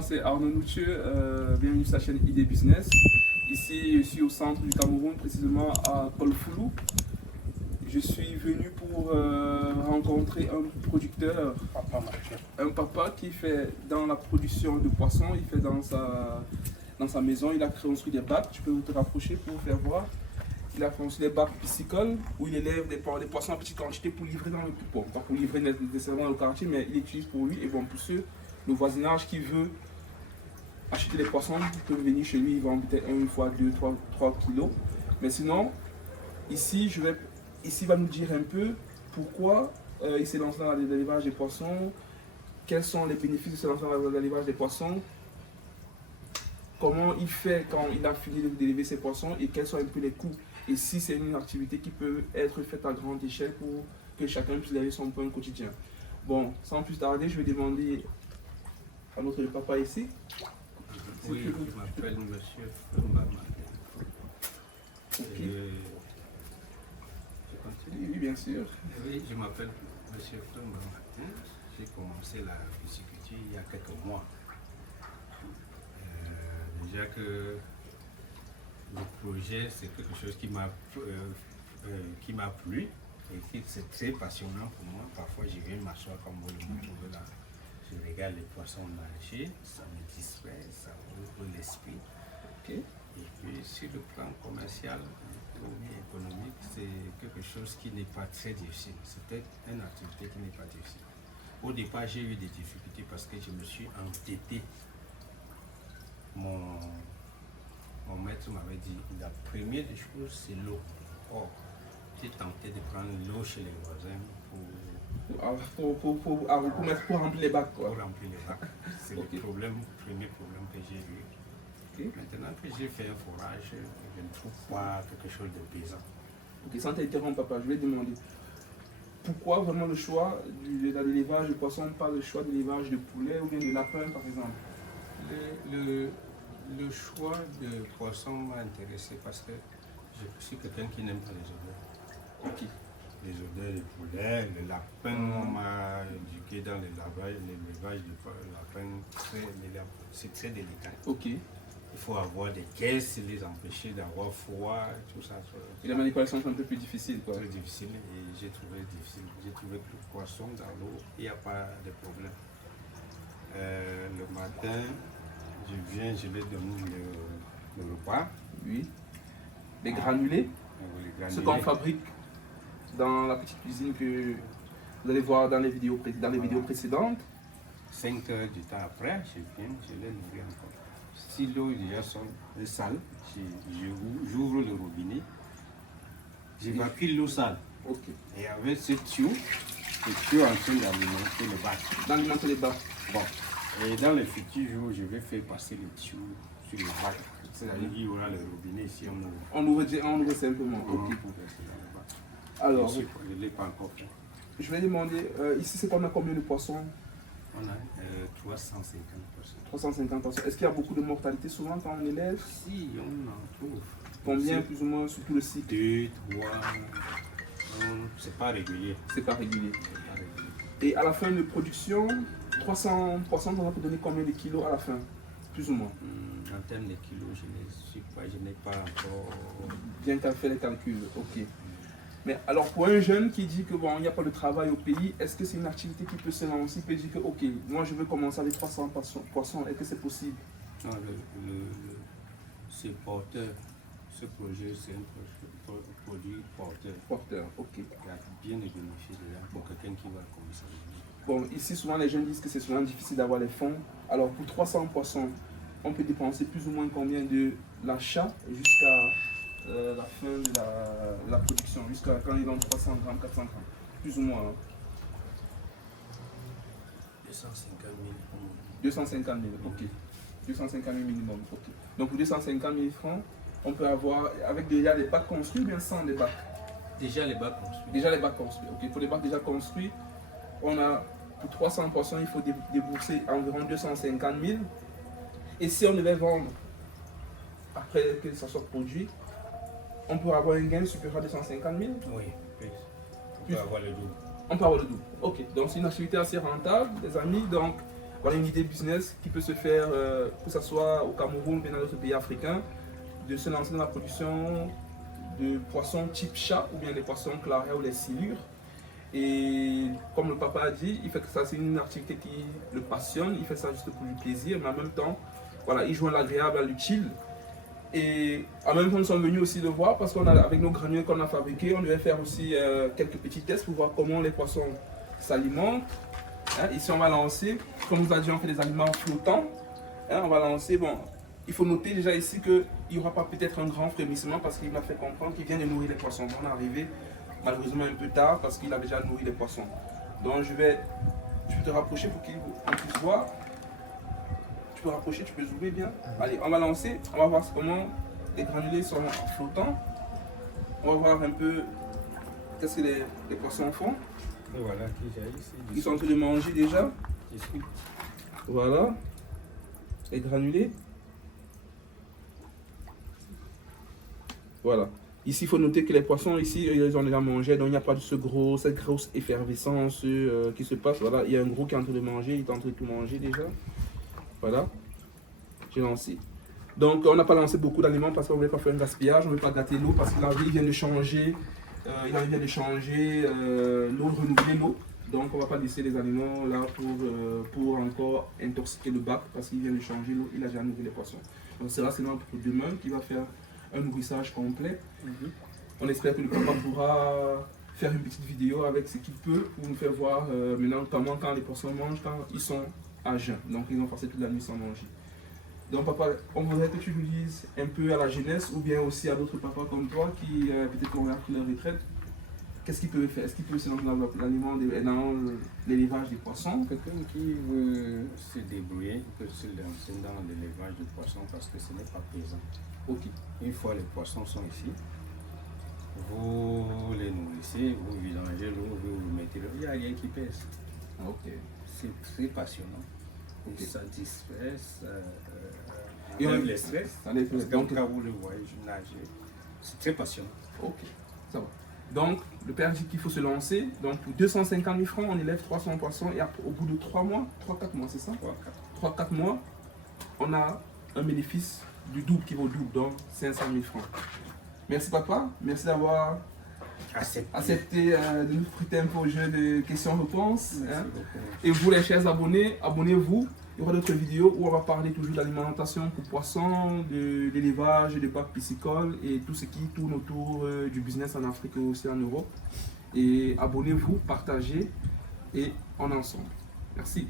moi c'est Arnaud Noutieux, bienvenue sur la chaîne ID Business. Ici je suis au centre du Cameroun, précisément à Kolfoulou. Je suis venu pour rencontrer un producteur, un papa qui fait dans la production de poissons, il fait dans sa maison, il a construit des bacs, tu peux te rapprocher pour faire voir. Il a construit des bacs piscicoles où il élève des poissons en petite quantité pour livrer dans le coupon. Pas pour livrer nécessairement dans le quartier, mais il utilise pour lui et bon pour ceux, le voisinage qui veut acheter des poissons, peuvent venir chez lui, il vend peut-être une fois 2, 3 kilos. Mais sinon, ici, il va nous dire un peu pourquoi il s'est lancé dans l'élevage des poissons, quels sont les bénéfices de se lancer dans l'élevage des poissons, comment il fait quand il a fini d'élever ses poissons et quels sont un peu les coûts. Et si c'est une activité qui peut être faite à grande échelle pour que chacun puisse lever son pain quotidien. Bon, sans plus tarder, je vais demander à notre papa ici. Oui, je m'appelle Monsieur Fumba Martin. Okay. Je continue, oui, bien sûr. Oui, je m'appelle Monsieur Fumba Martin. J'ai commencé la pisciculture il y a quelques mois. Déjà que le projet, c'est quelque chose qui m'a plu et qui c'est très passionnant pour moi. Parfois, je viens m'asseoir comme vous le trouvez là. Je regarde les poissons nager, ça me distrait, ça ouvre l'esprit. Okay. Et puis sur le plan commercial ou économique, c'est quelque chose qui n'est pas très difficile. C'était une activité qui n'est pas difficile. Au départ, j'ai eu des difficultés parce que je me suis entêté. Mon maître m'avait dit, la première des choses, c'est l'eau. Or, j'ai tenté de prendre l'eau chez les voisins pour remplir les bacs. Pour remplir les bacs. C'est okay. Le premier problème que j'ai eu. Okay. Maintenant que j'ai fait un forage, je ne trouve pas quelque chose de plaisant. Ok, sans t'interrompre, papa, je vais demander pourquoi vraiment le choix de l'élevage de poissons, pas le choix de l'élevage de poulet ou bien de lapin par exemple? Le choix de poisson m'a intéressé parce que je suis quelqu'un qui n'aime pas les odeurs. Okay. Les odeurs de poulet, le lapin, on m'a éduqué dans l'élevage de lapin, c'est très délicat. Okay. Il faut avoir des caisses, les empêcher d'avoir froid, tout ça. Et la manipulation est un peu plus difficile, quoi. Très difficile et j'ai trouvé difficile. J'ai trouvé que le poisson dans l'eau, il n'y a pas de problème. Le matin, je viens, je vais donner le repas. Oui. Les granulés. Les granulés. Ce qu'on fabrique dans la petite cuisine que vous allez voir dans les vidéos précédentes. 5 heures du temps après, je viens, je les nourris encore. Si l'eau déjà est sale, j'ouvre le robinet, j'évacue l'eau sale. Okay. Et avec ce tuyau, je suis en train d'alimenter le bac. D'alimenter les bacs. Bon. Et dans les futurs jours, je vais faire passer le tuyau sur le bac. C'est-à-dire qu'il y aura le robinet ici, on ouvre simplement. Okay. Alors, je ne l'ai pas encore fait. Je vais demander, ici c'est combien de poissons? On a 350 poissons. 350 poissons. Est-ce qu'il y a beaucoup de mortalité souvent quand on élève? Si, on en trouve. Combien plus ou moins sur tout le cycle? 2, 3, c'est pas régulier. C'est pas régulier. Et à la fin de production, 300 poissons, ça va te donner combien de kilos à la fin? Plus ou moins. En termes de kilos, je n'ai pas encore bien fait les calculs. Ok. Mais alors pour un jeune qui dit que bon, il n'y a pas de travail au pays, est-ce que c'est une activité qui peut se lancer, qui peut dire que ok, moi je veux commencer avec 300 poissons, est-ce que c'est possible? Non, c'est porteur. Ce projet, c'est un produit porteur. Porteur, ok. Il y a bien des bénéfices déjà pour quelqu'un qui va commencer. Bon, ici souvent les jeunes disent que c'est souvent difficile d'avoir les fonds. Alors pour 300 poissons, on peut dépenser plus ou moins combien de l'achat jusqu'à la fin de la production, jusqu'à quand ils ont 300 grammes, 400 grammes, plus ou moins. 250 000. 250 000, ok. 250 000 minimum, ok. Donc pour 250 000 francs, on peut avoir, avec déjà les bacs construits ou bien sans les bacs? Déjà les bacs construits. Déjà les bacs construits, ok. Pour les bacs déjà construits, on a, pour 300 poissons, il faut débourser environ 250 000. Et si on devait vendre, après que ça soit produit, on peut avoir un gain supérieur à 250 000? Oui, plus. On peut avoir le double. On peut avoir le double. Ok, donc c'est une activité assez rentable, les amis. Donc, voilà une idée business qui peut se faire, que ce soit au Cameroun ou bien dans d'autres pays africains, de se lancer dans la production de poissons type chat ou bien des poissons clarets ou les silures. Et comme le papa a dit, il fait que ça, c'est une activité qui le passionne, il fait ça juste pour du plaisir, mais en même temps, voilà, il joint l'agréable à l'utile. Et en même temps, nous sommes venus aussi le voir parce qu'avec nos granules qu'on a fabriqués, on devait faire aussi quelques petits tests pour voir comment les poissons s'alimentent. Hein, ici, on va lancer, comme nous a dit, on fait des aliments flottants. Hein, on va lancer, bon, il faut noter déjà ici qu'il n'y aura pas peut-être un grand frémissement parce qu'il m'a fait comprendre qu'il vient de nourrir les poissons. On est arrivé malheureusement un peu tard parce qu'il a déjà nourri les poissons. Donc je vais te rapprocher pour qu'on puisse voir. Tu peux rapprocher, tu peux zoomer bien. Allez, on va lancer, on va voir comment les granulés sont flottants. On va voir un peu qu'est-ce que les poissons font. Et voilà, qui j'ai ici. Ils sont en train de manger déjà. Discute. Voilà, les granulés. Voilà. Ici, il faut noter que les poissons, ici, ils ont déjà mangé, donc il n'y a pas de cette grosse effervescence qui se passe. Voilà, il y a un gros qui est en train de manger, il est en train de tout manger déjà. Voilà, j'ai lancé. Donc, on n'a pas lancé beaucoup d'aliments parce qu'on ne voulait pas faire un gaspillage, on ne veut pas gâter l'eau parce qu'il vient de changer, l'eau, de renouveler l'eau. Donc, on ne va pas laisser les aliments là pour encore intoxiquer le bac parce qu'il vient de changer l'eau, il a déjà nourri les poissons. Donc, c'est là seulement pour demain qu'il va faire un nourrissage complet. On espère que le papa pourra faire une petite vidéo avec ce qu'il peut pour nous faire voir maintenant comment quand les poissons mangent, quand ils sont à jeun. Donc ils ont passé toute la nuit sans manger. Donc papa, on voudrait que tu nous dises un peu à la jeunesse ou bien aussi à d'autres papas comme toi qui peut-être ont pris leur retraite. Qu'est-ce qu'ils peuvent faire? Est-ce qu'ils peuvent se lancer dans l'aliment, dans l'élevage des poissons? Quelqu'un qui veut se débrouiller peut se lancer dans l'élevage de poissons parce que ce n'est pas pesant. Ok. Une fois les poissons sont ici, vous les nourrissez, vous vidangez l'eau, vous mettez l'eau, il n'y a rien qui pèse. Ok. C'est très passionnant. Okay. Ça distresse, et enlève les stress. Parce qu'en cas où le voyage nager, c'est très passionnant. Ok, ça va. Donc, le père dit qu'il faut se lancer. Donc, pour 250 000 francs, on élève 300 poissons. Et après, au bout de 3 mois, 3-4 mois, c'est ça? 3-4 mois, on a un bénéfice du double qui vaut le double, donc 500 000 francs. Merci papa, merci d'avoir accepté de nous prêter un peu au jeu de questions-réponses. Hein. Et vous les chers abonnés, abonnez-vous. Il y aura d'autres vidéos où on va parler toujours d'alimentation pour poissons, de l'élevage, de bacs piscicoles et tout ce qui tourne autour du business en Afrique et aussi en Europe. Et abonnez-vous, partagez et on est ensemble. Merci.